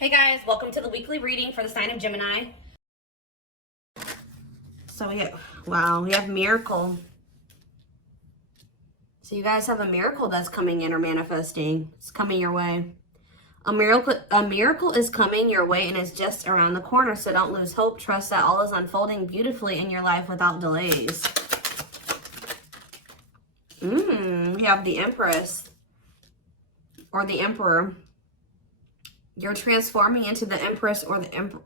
Hey guys, welcome to the weekly reading for the sign of Gemini. So we have miracle. So you guys have a miracle that's coming in or manifesting. It's coming your way. A miracle is coming your way and it's just around the corner. So don't lose hope. Trust that all is unfolding beautifully in your life without delays. We have the Empress or the Emperor. You're transforming into the Empress or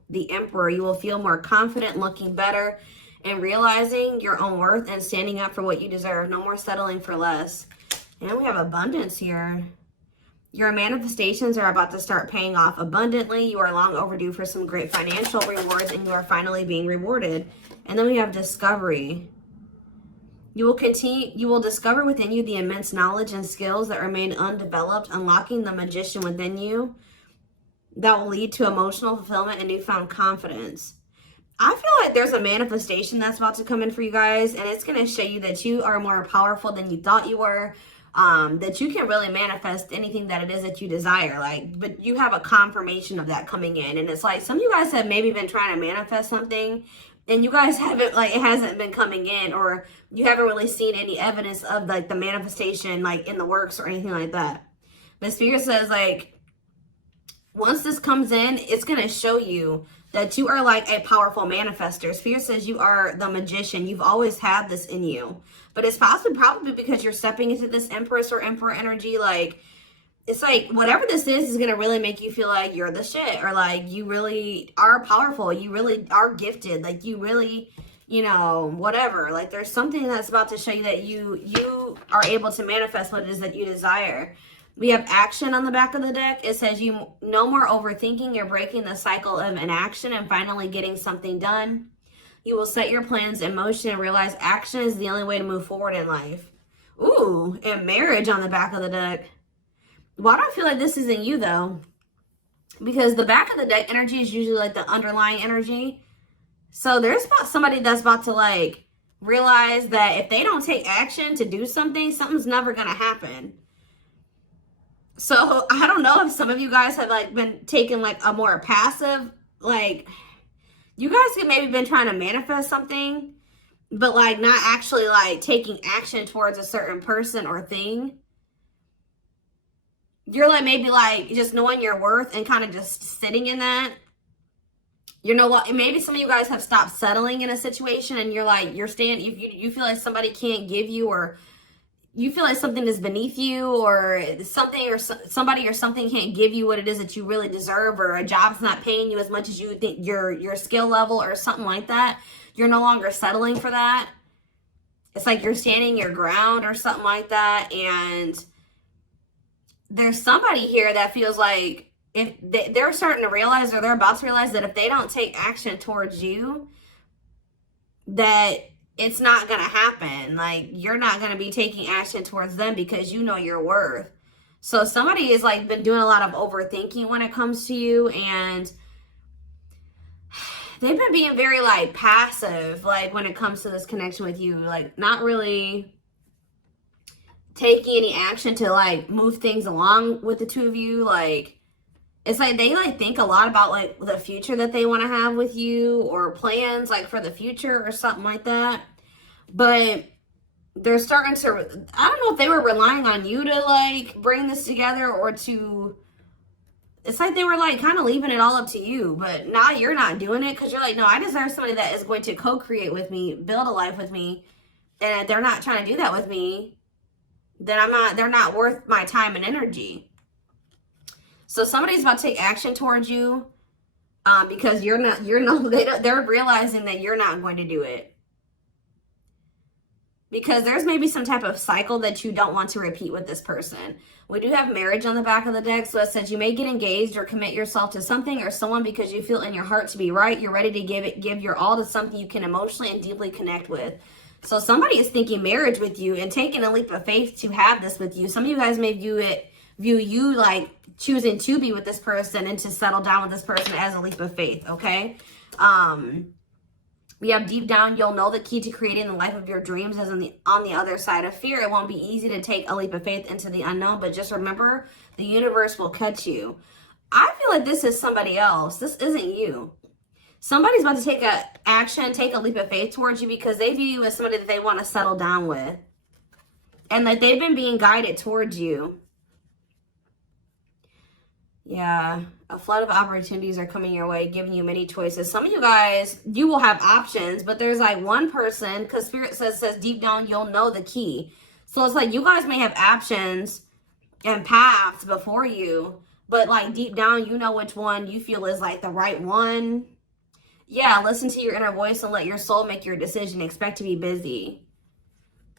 the Emperor. You will feel more confident, looking better, and realizing your own worth and standing up for what you deserve. No more settling for less. And we have abundance here. Your manifestations are about to start paying off abundantly. You are long overdue for some great financial rewards, and you are finally being rewarded. And then we have discovery. You will discover within you the immense knowledge and skills that remain undeveloped, unlocking the magician within you. That will lead to emotional fulfillment and newfound confidence. I feel like there's a manifestation that's about to come in for you guys, and it's going to show you that you are more powerful than you thought you were, that you can really manifest anything that it is that you desire. But you have a confirmation of that coming in, and it's like some of you guys have maybe been trying to manifest something, and you guys haven't, it hasn't been coming in, or you haven't really seen any evidence of the manifestation in the works or anything like that. But Spirit says once this comes in, it's going to show you that you are a powerful manifester. Spirit says you are the magician. You've always had this in you. But it's probably because you're stepping into this Empress or Emperor energy. It's whatever this is going to really make you feel like you're the shit. Or you really are powerful. You really are gifted. You really, whatever. There's something that's about to show you that you are able to manifest what it is that you desire. We have action on the back of the deck. It says you no more overthinking. You're breaking the cycle of inaction and finally getting something done. You will set your plans in motion and realize action is the only way to move forward in life. Ooh, and marriage on the back of the deck. Why do I feel like this isn't you though? Because the back of the deck energy is usually the underlying energy. So there's somebody that's about to realize that if they don't take action to do something, something's never going to happen. So I don't know if some of you guys have been taking a more passive, you guys have maybe been trying to manifest something, but not actually taking action towards a certain person or thing. You're maybe just knowing your worth and kind of just sitting in that. You know what? Maybe some of you guys have stopped settling in a situation and you're staying, you feel like somebody can't give you, or you feel like something is beneath you, or something or somebody or something can't give you what it is that you really deserve, or a job's not paying you as much as you think your skill level or something like that. You're no longer settling for that. It's you're standing your ground or something like that. And there's somebody here that feels like if they're starting to realize, or they're about to realize, that if they don't take action towards you, that it's not going to happen. You're not going to be taking action towards them because you know your worth. So somebody has been doing a lot of overthinking when it comes to you, and they've been being very passive when it comes to this connection with you, not really taking any action to move things along with the two of you. It's they think a lot about the future that they want to have with you, or plans for the future or something like that. But they're starting to, I don't know if they were relying on you to bring this together, or to, it's they were kind of leaving it all up to you. But now you're not doing it because you're no, I deserve somebody that is going to co-create with me, build a life with me. And if they're not trying to do that with me, then they're not worth my time and energy. So somebody's about to take action towards you because they're realizing that you're not going to do it. Because there's maybe some type of cycle that you don't want to repeat with this person. We do have marriage on the back of the deck. So it says you may get engaged or commit yourself to something or someone because you feel in your heart to be right. You're ready to give your all to something you can emotionally and deeply connect with. So somebody is thinking marriage with you and taking a leap of faith to have this with you. Some of you guys may view you choosing to be with this person and to settle down with this person as a leap of faith, okay? We have deep down, you'll know the key to creating the life of your dreams is on the other side of fear. It won't be easy to take a leap of faith into the unknown, but just remember, the universe will catch you. I feel like this is somebody else. This isn't you. Somebody's about to take a action, take a leap of faith towards you because they view you as somebody that they want to settle down with. And that they've been being guided towards you. Yeah, a flood of opportunities are coming your way, giving you many choices. Some of you guys, you will have options, but there's like one person, because Spirit says deep down, you'll know the key. So it's like you guys may have options and paths before you, but like deep down, you know which one you feel is like the right one. Yeah, listen to your inner voice and let your soul make your decision. Expect to be busy.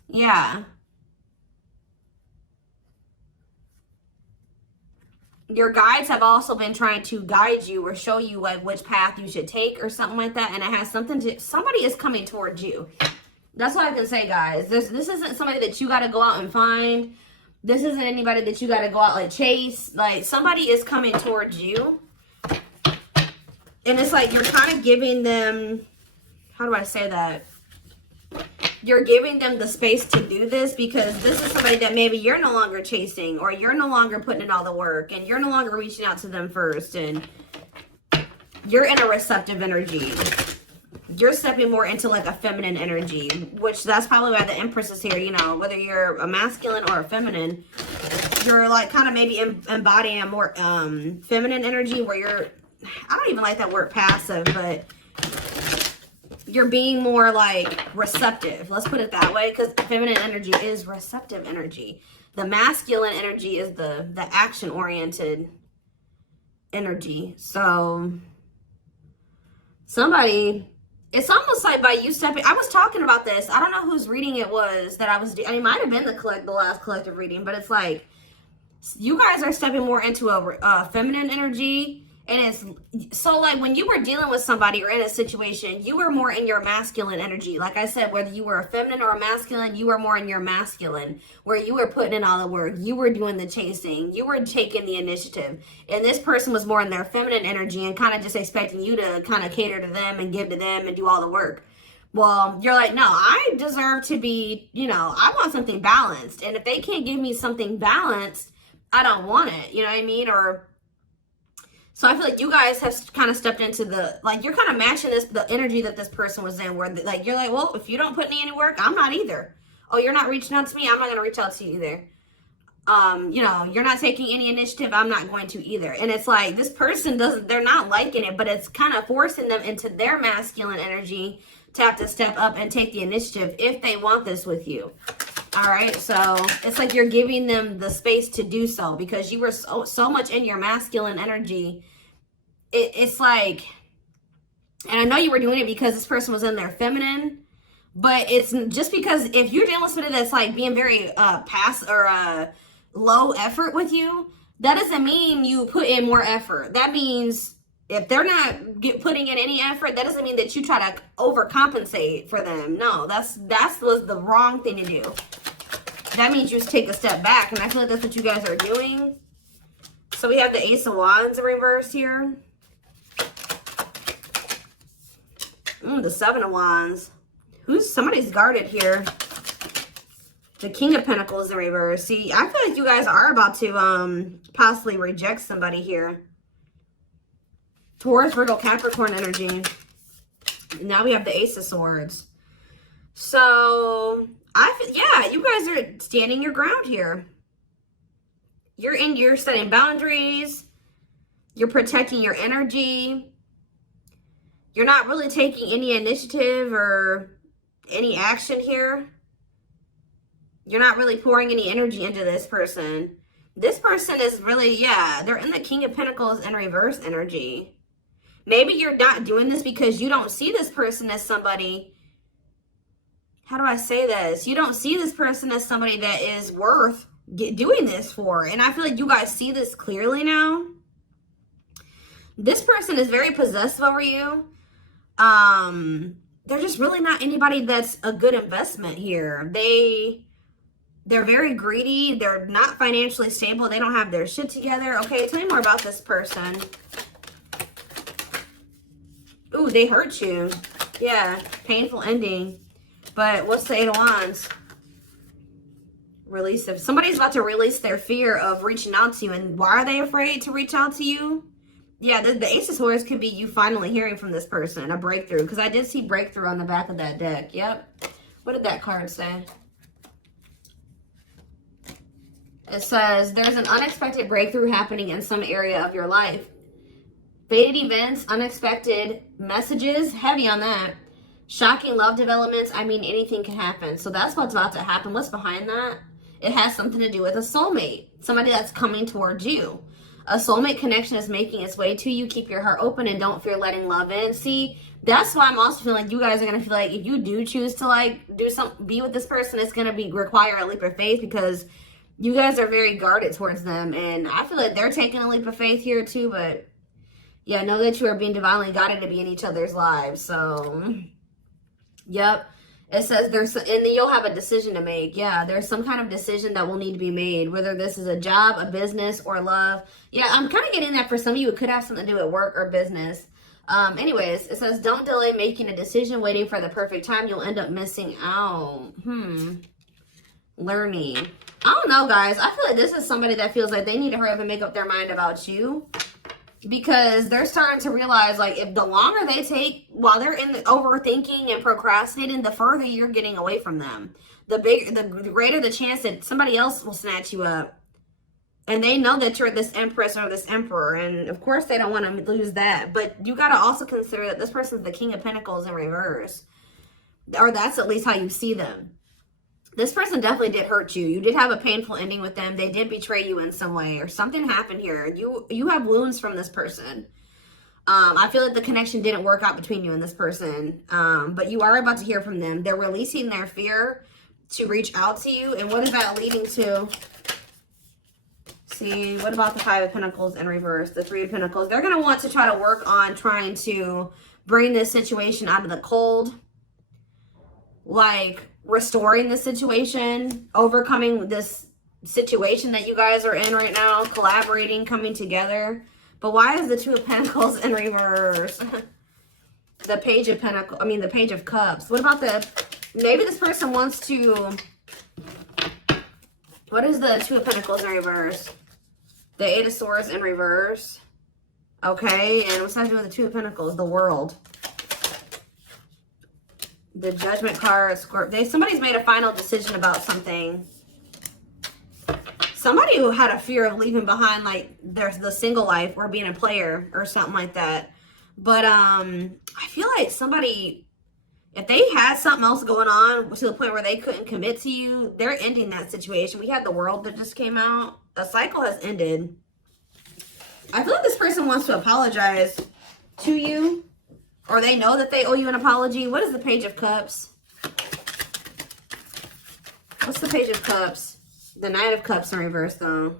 Yeah. Your guides have also been trying to guide you or show you like which path you should take or something like that. And it has something to, somebody is coming towards you. That's what I can say, guys. This isn't somebody that you got to go out and find. This isn't anybody that you got to go out and chase. Like, somebody is coming towards you. And it's like you're kind of giving them, how do I say that? You're giving them the space to do this because this is somebody that maybe you're no longer chasing or you're no longer putting in all the work and you're no longer reaching out to them first and you're in a receptive energy. You're stepping more into like a feminine energy, which that's probably why the Empress is here. You know, whether you're a masculine or a feminine, you're like kind of maybe embodying a more feminine energy where you're, I don't even like that word passive, but you're being more like receptive. Let's put it that way, because feminine energy is receptive energy. The masculine energy is the action-oriented energy. So somebody, it's almost like by you stepping, I was talking about this. I don't know whose reading it was that I was, it might have been the last collective reading, but it's like you guys are stepping more into a feminine energy. And it's so like when you were dealing with somebody or in a situation, you were more in your masculine energy. Like I said, whether you were a feminine or a masculine, you were more in your masculine, where you were putting in all the work. You were doing the chasing. You were taking the initiative. And this person was more in their feminine energy and kind of just expecting you to kind of cater to them and give to them and do all the work. Well, you're like, no, I deserve to be, you know, I want something balanced. And if they can't give me something balanced, I don't want it. You know what I mean? Or so I feel like you guys have kind of stepped into the, like, you're kind of matching the energy that this person was in, where, like, you're like, well, if you don't put in any work, I'm not either. Oh, you're not reaching out to me? I'm not going to reach out to you either. You know, you're not taking any initiative, I'm not going to either. And it's like, this person they're not liking it, but it's kind of forcing them into their masculine energy to have to step up and take the initiative if they want this with you. All right, so it's like you're giving them the space to do so because you were so much in your masculine energy. It's like, and I know you were doing it because this person was in their feminine, but it's just because if you're dealing with somebody that's like being very low effort with you, that doesn't mean you put in more effort. That means if they're not putting in any effort, that doesn't mean that you try to overcompensate for them. No, that was the wrong thing to do. That means you just take a step back, and I feel like that's what you guys are doing. So we have the Ace of Wands in reverse here. The Seven of Wands. Somebody's guarded here. The King of Pentacles in reverse. See, I feel like you guys are about to possibly reject somebody here. Taurus, Virgo, Capricorn energy. Now we have the Ace of Swords. So yeah, you guys are standing your ground here. You're setting boundaries. You're protecting your energy. You're not really taking any initiative or any action here. You're not really pouring any energy into this person. This person is really, yeah, they're in the King of Pentacles in reverse energy. Maybe you're not doing this because you don't see this person as somebody, how do I say this? You don't see this person as somebody that is worth doing this for. And I feel like you guys see this clearly now. This person is very possessive over you. They're just really not anybody that's a good investment here. They're very greedy. They're not financially stable. They don't have their shit together. Okay, tell me more about this person. Ooh, they hurt you. Yeah, painful ending. But what's the Eight of Wands? Release of, somebody's about to release their fear of reaching out to you. And why are they afraid to reach out to you? Yeah, the Ace of Swords could be you finally hearing from this person, a breakthrough. Because I did see breakthrough on the back of that deck. Yep. What did that card say? It says, there's an unexpected breakthrough happening in some area of your life. Fated events, unexpected messages, heavy on that. Shocking love developments, I mean, anything can happen. So that's what's about to happen. What's behind that? It has something to do with a soulmate. Somebody that's coming towards you. A soulmate connection is making its way to you. Keep your heart open and don't fear letting love in. See, that's why I'm also feeling like you guys are going to feel like if you do choose to like do something, be with this person, it's going to require a leap of faith because you guys are very guarded towards them. And I feel like they're taking a leap of faith here too. But yeah, know that you are being divinely guided to be in each other's lives. So, yep. It says there's, and then you'll have a decision to make. Yeah, there's some kind of decision that will need to be made, whether this is a job, a business, or love. Yeah, I'm kind of getting that for some of you. It could have something to do with work or business. Anyways, it says don't delay making a decision, waiting for the perfect time. You'll end up missing out. Learning. I don't know, guys. I feel like this is somebody that feels like they need to hurry up and make up their mind about you. Because they're starting to realize, like, if the longer they take while they're in the overthinking and procrastinating, the further you're getting away from them. The greater the chance that somebody else will snatch you up. And they know that you're this empress or this emperor. And, of course, they don't want to lose that. But you got to also consider that this person's the King of Pentacles in reverse. Or that's at least how you see them. This person definitely did hurt you. You did have a painful ending with them. They did betray you in some way or something happened here. You have wounds from this person. I feel like the connection didn't work out between you and this person. But you are about to hear from them. They're releasing their fear to reach out to you. And what is that leading to? See, what about the Five of Pentacles in reverse? The Three of Pentacles. They're going to want to try to work on trying to bring this situation out of the cold. Like restoring the situation, overcoming this situation that you guys are in right now, collaborating, coming together. But why is the Two of Pentacles in reverse? The Page of Pentacles, I mean the Page of Cups. What about maybe this person wants to, what is the Two of Pentacles in reverse? The Eight of Swords in reverse. Okay, and what's that to do with the Two of Pentacles? The World. The Judgment card, Scorpio. Somebody's made a final decision about something. Somebody who had a fear of leaving behind, like, there's the single life or being a player or something like that. But I feel like somebody, if they had something else going on to the point where they couldn't commit to you, they're ending that situation. We had the World that just came out. A cycle has ended. I feel like this person wants to apologize to you. Or they know that they owe you an apology. What is the Page of Cups? What's the Page of Cups? The Knight of Cups in reverse, though.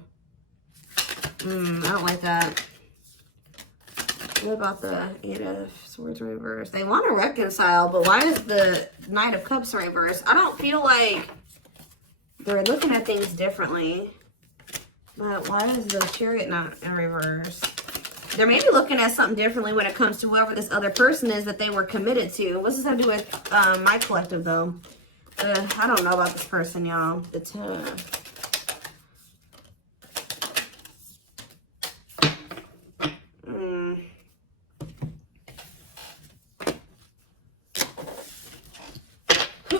I don't like that. What about the Eight of Swords in reverse? They want to reconcile, but why is the Knight of Cups in reverse? I don't feel like they're looking at things differently. But why is the Chariot not in reverse? They're maybe looking at something differently when it comes to whoever this other person is that they were committed to. What's this have to do with my collective, though? I don't know about this person, y'all.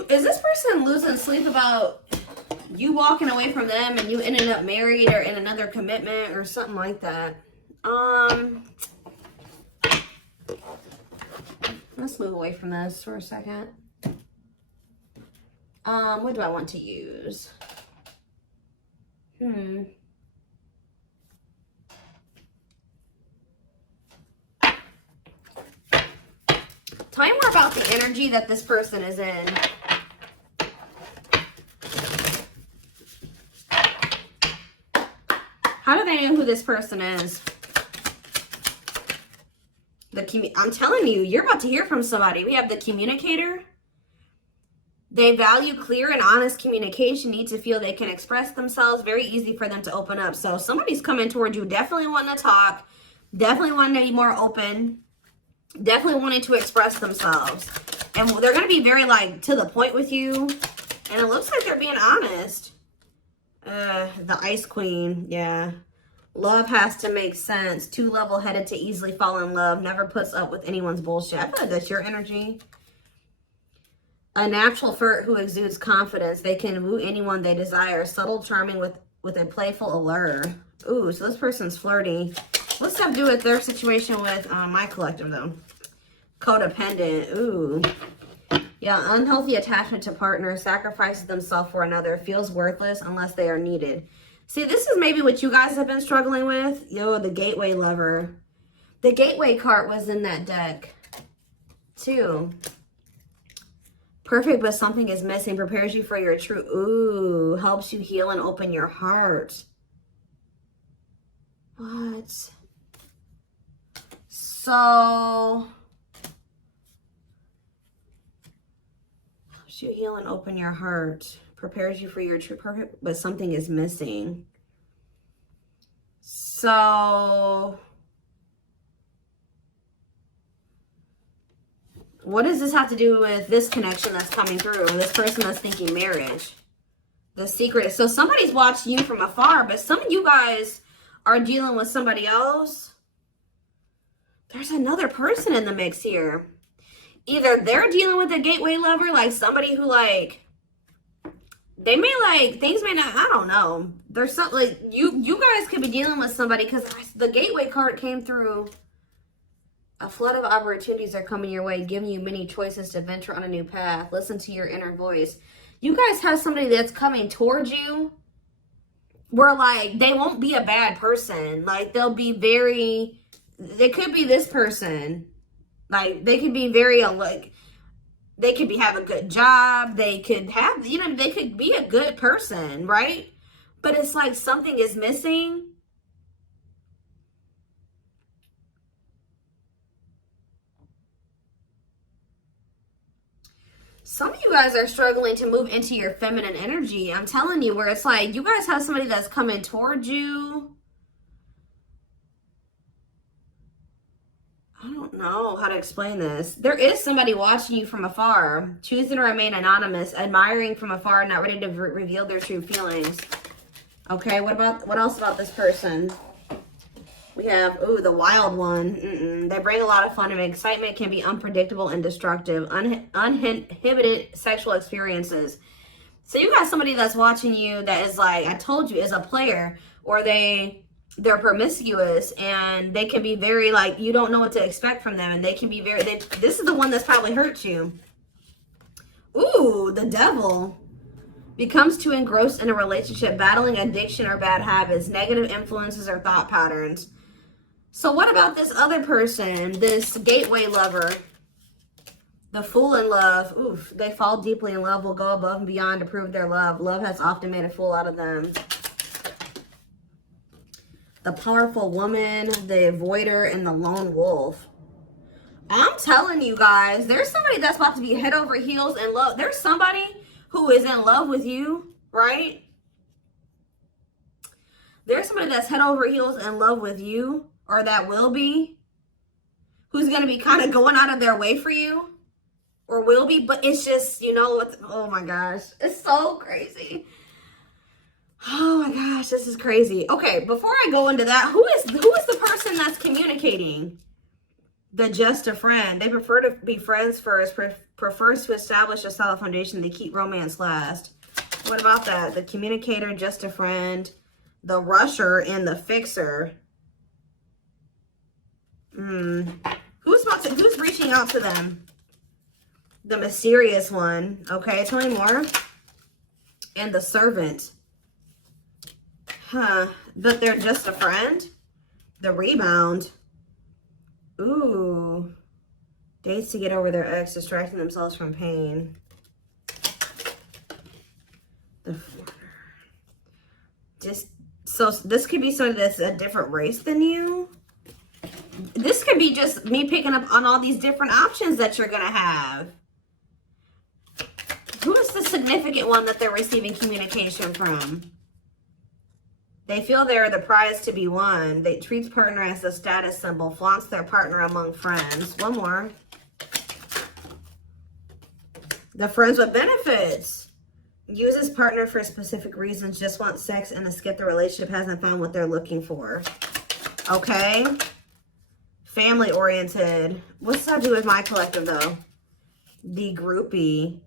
Is this person losing sleep about you walking away from them and you ending up married or in another commitment or something like that? Let's move away from this for a second. What do I want to use? Tell me more about the energy that this person is in. How do they know who this person is? I'm telling you, you're about to hear from somebody. We have the Communicator. They value clear and honest communication, need to feel they can express themselves. Very easy for them to open up. So somebody's coming toward you, definitely wanting to talk, definitely wanting to be more open, definitely wanting to express themselves. And they're going to be very, like, to the point with you. And it looks like they're being honest. The Ice Queen, yeah. Love has to make sense. Too level-headed to easily fall in love. Never puts up with anyone's bullshit. I feel like that's your energy. A natural flirt who exudes confidence. They can woo anyone they desire. Subtle, charming with a playful allure. Ooh, so this person's flirty. What's that do with their situation with my collective, though? Codependent. Ooh. Yeah, unhealthy attachment to partner. Sacrifices themselves for another. Feels worthless unless they are needed. See, this is maybe what you guys have been struggling with. Yo, the gateway lover. The gateway card was in that deck, too. Perfect, but something is missing. Prepares you for your true. Ooh, helps you heal and open your heart. What? So, helps you heal and open your heart. Prepares you for your true. Perfect, but something is missing. So, what does this have to do with this connection that's coming through? This person that's thinking marriage. The secret. So somebody's watching you from afar, but some of you guys are dealing with somebody else. There's another person in the mix here. Either they're dealing with a gateway lover, like somebody who like, they may like, things may not, I don't know. There's something like, you guys could be dealing with somebody because the gateway card came through. A flood of opportunities are coming your way, giving you many choices to venture on a new path. Listen to your inner voice. You guys have somebody that's coming towards you where, like, they won't be a bad person. Like, they'll be very, they could be this person. Like, they could be very, like, they could have a good job. They could have, you know, they could be a good person, right? But it's like something is missing. Some of you guys are struggling to move into your feminine energy. I'm telling you, where it's like you guys have somebody that's coming towards you. I don't know how to explain this. There is somebody watching you from afar, choosing to remain anonymous, admiring from afar, not ready to reveal their true feelings. Okay, what else about this person? We have, ooh, the wild one. They bring a lot of fun and excitement, can be unpredictable and destructive. Uninhibited sexual experiences. So you got somebody that's watching you that is like, I told you, is a player, or they're promiscuous, and they can be very like, you don't know what to expect from them, and they can be very, this is the one that's probably hurt you. Ooh, the devil. Becomes too engrossed in a relationship, battling addiction or bad habits, negative influences or thought patterns. So what about this other person, this gateway lover? The fool in love. Oof, they fall deeply in love, will go above and beyond to prove their love. Love has often made a fool out of them. The powerful woman, the avoider, and the lone wolf. I'm telling you guys, there's somebody that's about to be head over heels in love. There's somebody who is in love with you, right? There's somebody that's head over heels in love with you, or that will be, who's going to be kind of going out of their way for you, or will be, but it's just, you know, oh my gosh, it's so crazy. Oh my gosh, this is crazy. Okay, before I go into that, who is the person that's communicating? The just a friend. They prefer to be friends first, prefers to establish a solid foundation. They keep romance last. What about that? The communicator, just a friend, the rusher, and the fixer. Who's reaching out to them? The mysterious one. Okay, tell me more. And the servant. Huh. But they're just a friend. The rebound. Ooh. Dates to get over their ex, distracting themselves from pain. The foreigner. So this could be somebody that's a different race than you. This could be just me picking up on all these different options that you're going to have. Who is the significant one that they're receiving communication from? They feel they're the prize to be won. They treat partner as a status symbol, flaunts their partner among friends. One more. The friends with benefits. Uses partner for specific reasons, just wants sex and to skip the relationship, hasn't found what they're looking for. Okay. Family oriented. What's that do with my collective though? The groupie.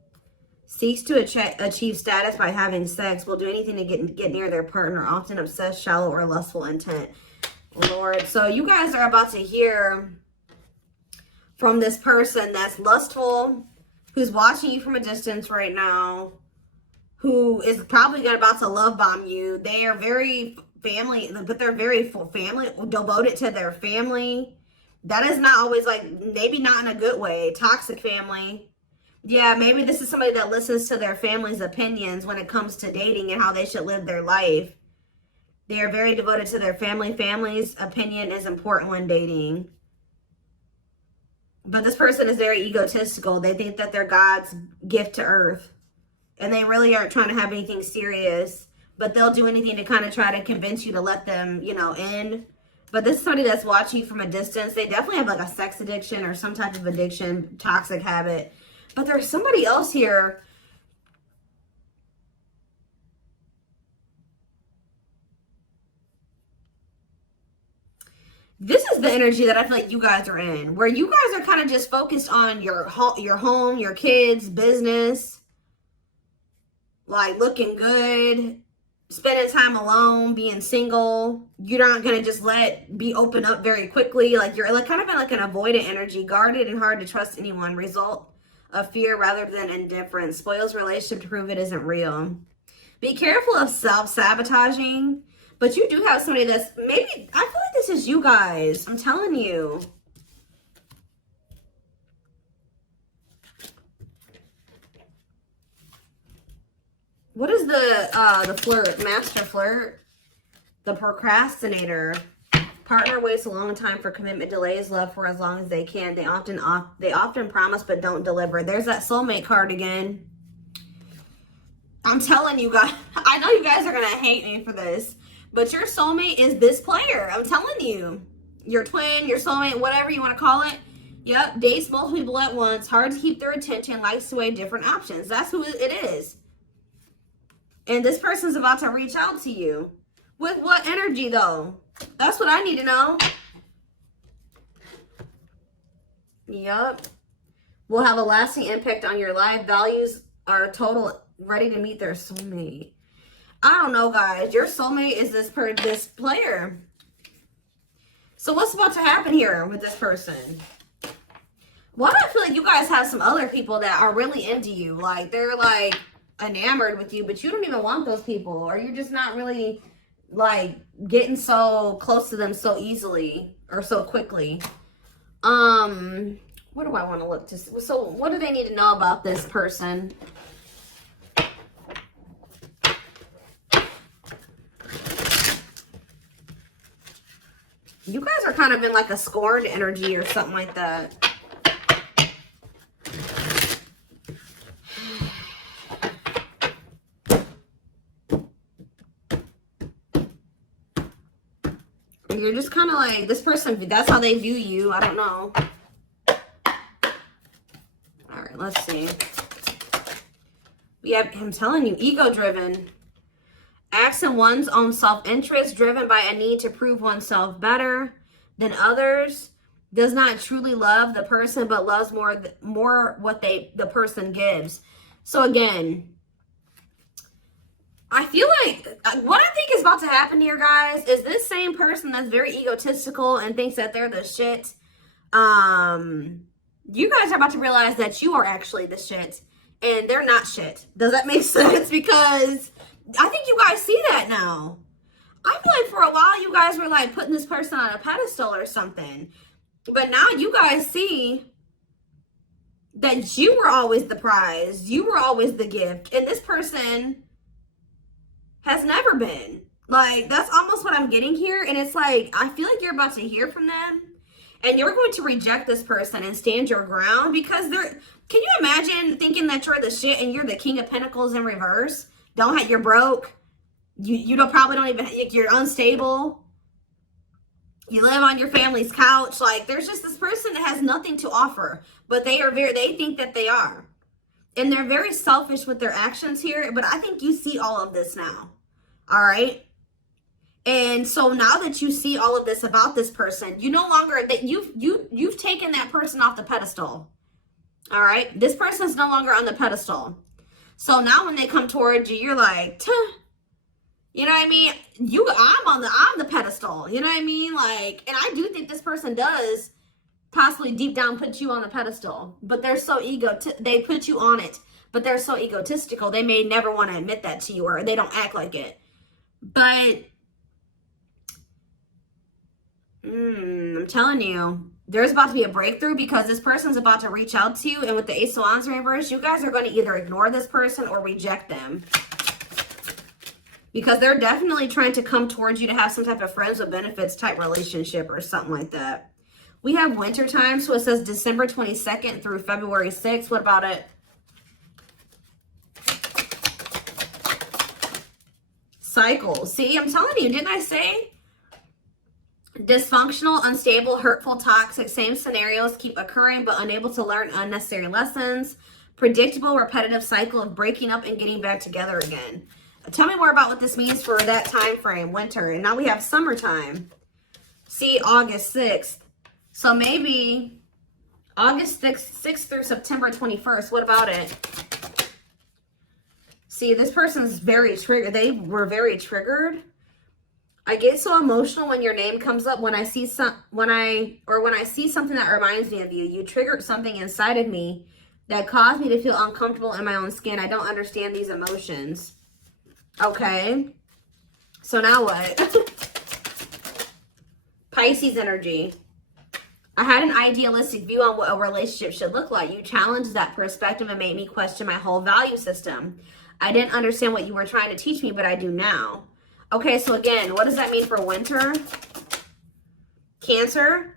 Seeks to achieve status by having sex. Will do anything to get near their partner. Often obsessed, shallow, or lustful intent. Lord. So you guys are about to hear from this person that's lustful, who's watching you from a distance right now, who is probably about to love bomb you. They are very family, but they're very family, devoted to their family. That is not always like, maybe not in a good way. Toxic family. Yeah, maybe this is somebody that listens to their family's opinions when it comes to dating and how they should live their life. They are very devoted to their family. Family's opinion is important when dating. But this person is very egotistical. They think that they're God's gift to earth. And they really aren't trying to have anything serious. But they'll do anything to kind of try to convince you to let them, you know, in. But this is somebody that's watching you from a distance. They definitely have like a sex addiction or some type of addiction, toxic habit. But there's somebody else here. This is the energy that I feel like you guys are in, where you guys are kind of just focused on your home, your kids, business, like looking good, spending time alone, being single. You're not going to just be open up very quickly. Like you're like kind of in like an avoidant energy, guarded and hard to trust anyone. Result of fear rather than indifference. Spoils relationship to prove it isn't real. Be careful of self-sabotaging. But you do have somebody that's maybe, I feel like this is you guys. I'm telling you. What is the flirt? Master flirt? The procrastinator. Partner waits a long time for commitment, delays love for as long as they can. They often promise but don't deliver. There's that soulmate card again. I'm telling you guys, I know you guys are going to hate me for this. But your soulmate is this player. I'm telling you. Your twin, your soulmate, whatever you want to call it. Yep. Dates multiple people at once. Hard to keep their attention. Likes to weigh different options. That's who it is. And this person's about to reach out to you. With what energy, though? That's what I need to know. Yep. Will have a lasting impact on your life. Values are total, ready to meet their soulmate. I don't know, guys. Your soulmate is this player. So what's about to happen here with this person? Why do I feel like you guys have some other people that are really into you? Like, they're, like, enamored with you, but you don't even want those people. Or you're just not really, like, getting so close to them so easily or so quickly. What do I want to look to see? So what do they need to know about this person? You guys are kind of in like a scorned energy or something like that. You're just kind of like, this person, that's how they view you. I don't know. All right, let's see. Yeah, I'm telling you, ego-driven. Acts in one's own self-interest, driven by a need to prove oneself better than others, does not truly love the person, but loves more what the person gives. So again, I feel like what I think is about to happen here, guys, is this same person that's very egotistical and thinks that they're the shit. You guys are about to realize that you are actually the shit, and they're not shit. Does that make sense? Because I think you guys see that now. I feel like for a while you guys were like putting this person on a pedestal or something. But now you guys see that you were always the prize. You were always the gift. And this person has never been. Like, that's almost what I'm getting here. And it's like, I feel like you're about to hear from them. And you're going to reject this person and stand your ground. Because they're, can you imagine thinking that you're the shit and you're the King of Pentacles in reverse? You're broke. You probably don't even, you're unstable. You live on your family's couch. Like, there's just this person that has nothing to offer, but they think that they are. And they're very selfish with their actions here, but I think you see all of this now. All right? And so now that you see all of this about this person, you no longer, that you've taken that person off the pedestal. All right? This person's no longer on the pedestal. So now when they come towards you, you're like, tuh. You know what I mean? I'm the pedestal. You know what I mean? Like, and I do think this person does possibly deep down put you on the pedestal, but they're so they put you on it, but they're so egotistical. They may never want to admit that to you, or they don't act like it. But I'm telling you, there's about to be a breakthrough, because this person's about to reach out to you. And with the Ace of Wands in reverse, you guys are going to either ignore this person or reject them, because they're definitely trying to come towards you to have some type of friends with benefits type relationship or something like that. We have winter time, so it says December 22nd through February 6th. What about it? Cycles. See, I'm telling you, didn't I say? Dysfunctional, unstable, hurtful, toxic, same scenarios keep occurring but unable to learn unnecessary lessons. Predictable, repetitive cycle of breaking up and getting back together again. Tell me more about what this means for that time frame, winter. And now we have summertime. See, August 6th. So maybe August 6th through September 21st. What about it? See, this person's very triggered. They were very triggered. I get so emotional when your name comes up. When I see something that reminds me of you. You triggered something inside of me that caused me to feel uncomfortable in my own skin. I don't understand these emotions. Okay. So now what? Pisces energy. I had an idealistic view on what a relationship should look like. You challenged that perspective and made me question my whole value system. I didn't understand what you were trying to teach me, but I do now. Okay, so again, what does that mean for winter? Cancer.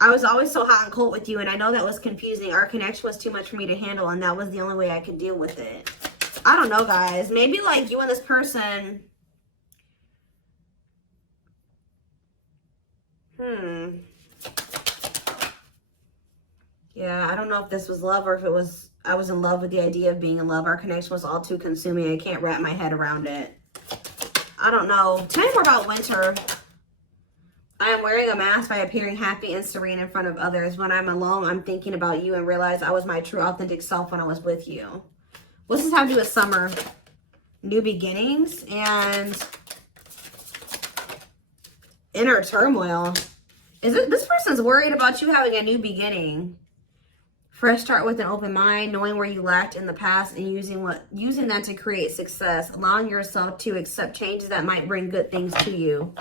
I was always so hot and cold with you, and I know that was confusing. Our connection was too much for me to handle, and that was the only way I could deal with it. I don't know, guys. Maybe like you and this person. Yeah, I don't know if this was love or if it was, I was in love with the idea of being in love. Our connection was all too consuming. I can't wrap my head around it. I don't know. Tell me more about winter. I am wearing a mask by appearing happy and serene in front of others. When I'm alone, I'm thinking about you and realize I was my true authentic self when I was with you. What's this have to do with summer? New beginnings and inner turmoil. Is it this person's worried about you having a new beginning? Fresh start with an open mind, knowing where you lacked in the past and using that to create success. Allowing yourself to accept changes that might bring good things to you.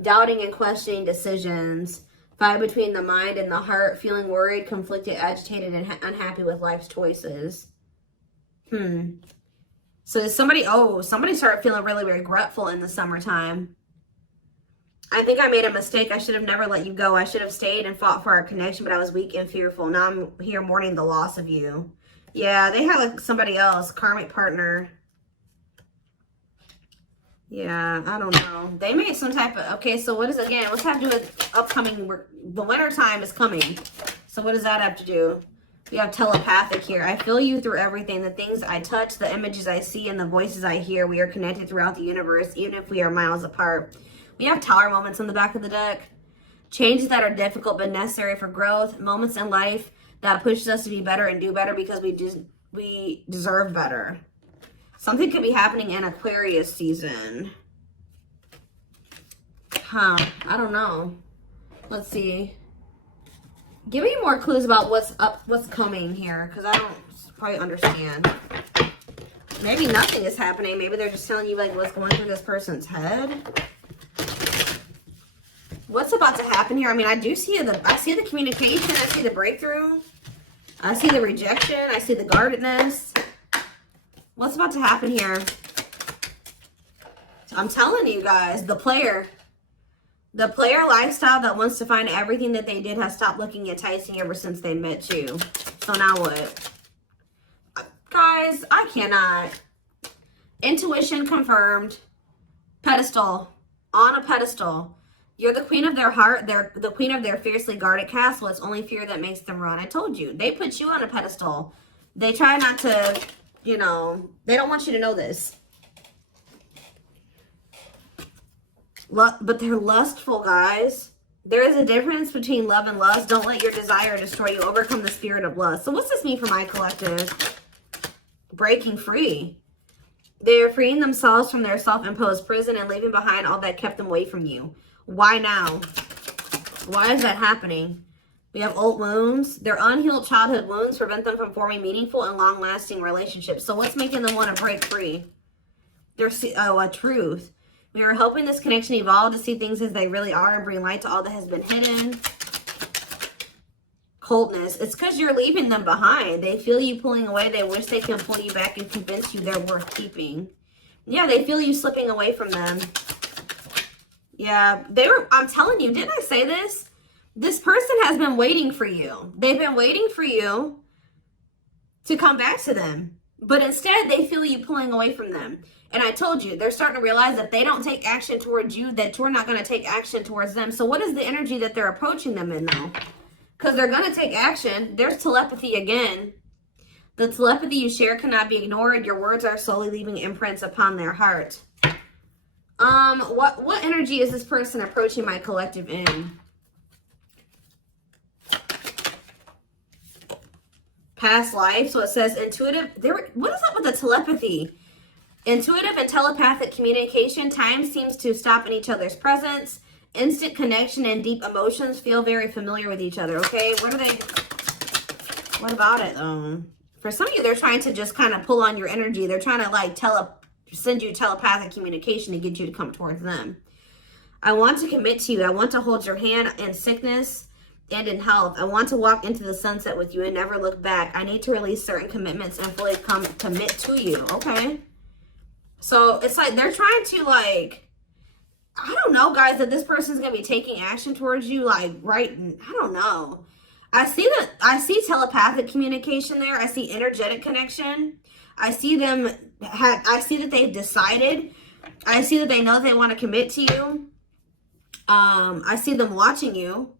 Doubting and questioning decisions. Fight between the mind and the heart. Feeling worried, conflicted, agitated, and unhappy with life's choices. So somebody started feeling really regretful in the summertime. I think I made a mistake. I should have never let you go. I should have stayed and fought for our connection, but I was weak and fearful. Now I'm here mourning the loss of you. Yeah, they had like somebody else, karmic partner. Yeah, I don't know. They made some type of, okay, so what is, again, what's that have to do with upcoming, the winter time is coming. So what does that have to do? We have telepathic here. I feel you through everything. The things I touch, the images I see, and the voices I hear. We are connected throughout the universe, even if we are miles apart. We have tower moments on the back of the deck. Changes that are difficult but necessary for growth. Moments in life that pushes us to be better and do better because we deserve better. Something could be happening in Aquarius season. I don't know. Let's see. Give me more clues about what's coming here, because I don't quite understand. Maybe nothing is happening. Maybe they're just telling you like what's going through this person's head. What's about to happen here? I mean, I see the communication. I see the breakthrough. I see the rejection. I see the guardedness. What's about to happen here? I'm telling you guys, the player lifestyle that wants to find everything that they did has stopped looking enticing ever since they met you. So now what? Guys, I cannot. Intuition confirmed. Pedestal. On a pedestal. You're the queen of their heart. They're the queen of their fiercely guarded castle. It's only fear that makes them run. I told you. They put you on a pedestal. They try not to, you know, they don't want you to know this. But they're lustful, guys. There is a difference between love and lust. Don't let your desire destroy you. Overcome the spirit of lust. So what's this mean for my collective? Breaking free. They are freeing themselves from their self-imposed prison and leaving behind all that kept them away from you. Why now? Why is that happening? We have old wounds. Their unhealed childhood wounds prevent them from forming meaningful and long-lasting relationships. So what's making them want to break free? There's a truth. We are helping this connection evolve to see things as they really are and bring light to all that has been hidden. Coldness. It's because you're leaving them behind. They feel you pulling away. They wish they can pull you back and convince you they're worth keeping. Yeah, they feel you slipping away from them. Yeah, I'm telling you, didn't I say this? This person has been waiting for you. They've been waiting for you to come back to them. But instead, they feel you pulling away from them. And I told you, they're starting to realize that they don't take action towards you, that you're not going to take action towards them. So what is the energy that they're approaching them in, though? Because they're going to take action. There's telepathy again. The telepathy you share cannot be ignored. Your words are slowly leaving imprints upon their heart. What energy is this person approaching my collective in? Past life. So it says intuitive. What is up with the telepathy? Intuitive and telepathic communication. Time seems to stop in each other's presence. Instant connection and deep emotions. Feel very familiar with each other. Okay, what about it? For some of you, they're trying to just kind of pull on your energy. They're trying to like send you telepathic communication to get you to come towards them. I want to commit to you. I want to hold your hand in sickness and in health. I want to walk into the sunset with you and never look back. I need to release certain commitments and fully commit to you. Okay. So it's like they're trying to like, I don't know, guys, that this person's going to be taking action towards you. Like, right. I don't know. I see telepathic communication there. I see energetic connection. I see that they've decided. I see that they know they want to commit to you. I see them watching you.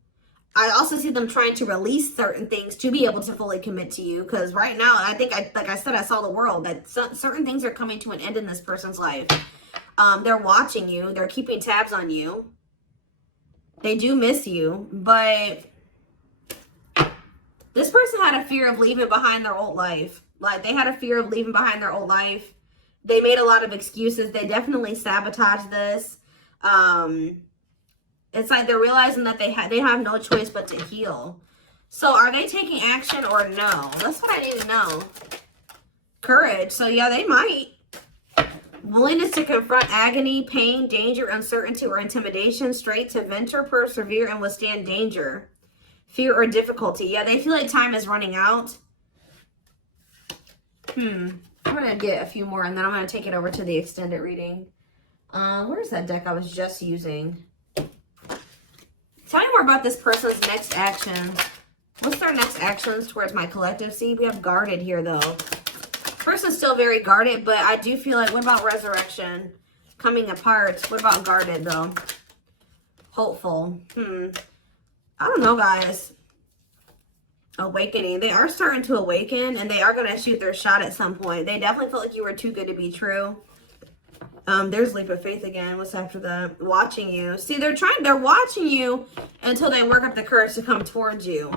I also see them trying to release certain things to be able to fully commit to you. Because right now, I think, like I said, I saw the world. That certain things are coming to an end in this person's life. They're watching you. They're keeping tabs on you. They do miss you. But this person had a fear of leaving behind their old life. Like, they had a fear of leaving behind their old life. They made a lot of excuses. They definitely sabotaged this. It's like they're realizing that they have no choice but to heal. So are they taking action or no? That's what I need to know. Courage. So yeah, they might. Willingness to confront agony, pain, danger, uncertainty, or intimidation. Straight to venture, persevere, and withstand danger. Fear or difficulty. Yeah, they feel like time is running out. I'm going to get a few more and then I'm going to take it over to the extended reading. Where's that deck I was just using? Tell me more about this person's next action. What's their next actions towards my collective? See, we have guarded here, though. Person's still very guarded, but I do feel like, what about resurrection? Coming apart. What about guarded, though? Hopeful. I don't know, guys. Awakening. They are starting to awaken, and they are going to shoot their shot at some point. They definitely felt like you were too good to be true. There's leap of faith again. What's after that? Watching you. See, they're watching you until they work up the courage to come towards you.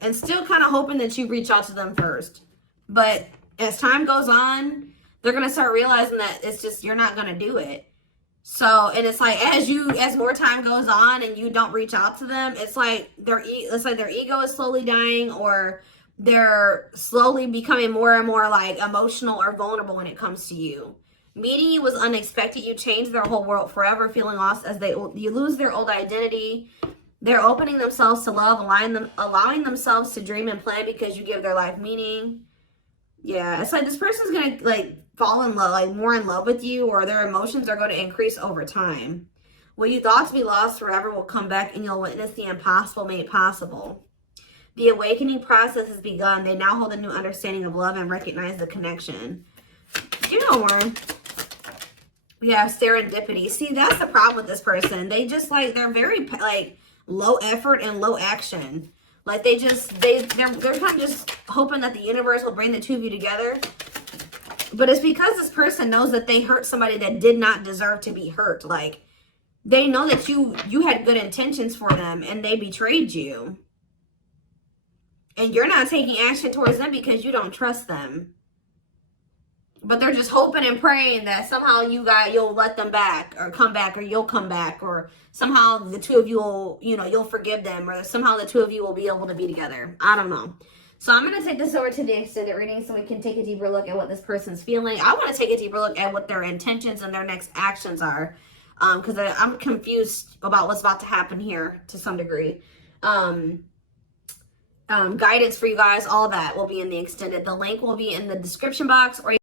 And still kind of hoping that you reach out to them first. But as time goes on, they're going to start realizing that it's just, you're not going to do it. So, and it's like, as more time goes on and you don't reach out to them, it's like their ego is slowly dying, or they're slowly becoming more and more like emotional or vulnerable when it comes to you. Meeting you was unexpected. You changed their whole world forever, feeling lost as you lose their old identity. They're opening themselves to love, allowing themselves to dream and plan because you give their life meaning. Yeah, it's like this person's going to like fall in love, like more in love with you, or their emotions are going to increase over time. What you thought to be lost forever will come back and you'll witness the impossible made possible. The awakening process has begun. They now hold a new understanding of love and recognize the connection. You know more. We have serendipity. See, that's the problem with this person. They just like, they're very like low effort and low action. Like they're kind of just hoping that the universe will bring the two of you together. But it's because this person knows that they hurt somebody that did not deserve to be hurt. Like, they know that you had good intentions for them and they betrayed you. And you're not taking action towards them because you don't trust them. But they're just hoping and praying that somehow you'll let them back or come back, or you'll come back, or somehow the two of you will, you'll forgive them, or somehow the two of you will be able to be together. I don't know. So I'm going to take this over to the extended reading so we can take a deeper look at what this person's feeling. I want to take a deeper look at what their intentions and their next actions are, because I'm confused about what's about to happen here to some degree. Guidance for you guys, all that will be in the extended. The link will be in the description box, or